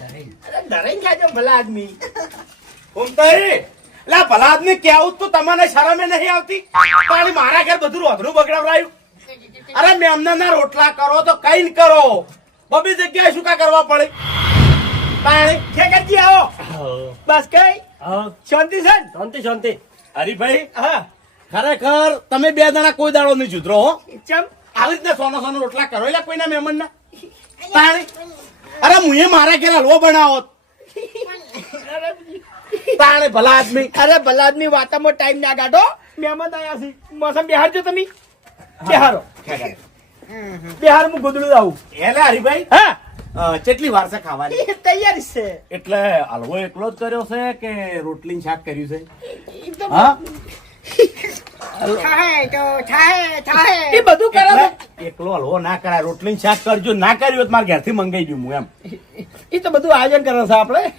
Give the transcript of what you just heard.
ધરાઈને ખાજો ભલા આદમી. ઉમતાઈ લા ભલા આદમી કેવું તું તમને શરમે નહીં આવતી તારી મારા ઘર બધું રોધનું બગડાવરાયું અરે મેમને ના રોટલા કરો તો કઈ ન કરો બબી જગ્યાએ શું કા કરવા પડે પાણી ખેકરજી આવો. બસ કઈ શાંતિ છે ને? શાંતિ શાંતિ. હરીભાઈ હા ખરેખર તમે બે જણા કોઈ દાડો નહીં જુદરો હો ચમ આવી રીતના સોનો સોનો રોટલા કરો એટલે કોઈના મહેમાન ના પાણી અરે મુએ મારા ઘેર હલવો બનાવો તાણે ભલા આદમી અરે ભલા આદમી વાતામાં ટાઈમ ના કાઢો. મહેમાન આયા છે. મોસમ બિહારજો તમે. બિહારો બિહાર હું ગોદડું આવું. એટલે હરીભાઈ હા કેટલી વાર છે ખાવાની તૈયારી છે. એટલે હલવો એકલો જ કર્યો છે કે રોટલી ને શાક કર્યું છે ઈ તો હા એ બધું કરો છો. એકલો હલવો ના કરાય રોટલી ને શાક કરજો ના કર્યું તો મારા ઘેરથી મંગાઈ ગયું હું એમ એ તો બધું આયોજન કરે છે આપણે.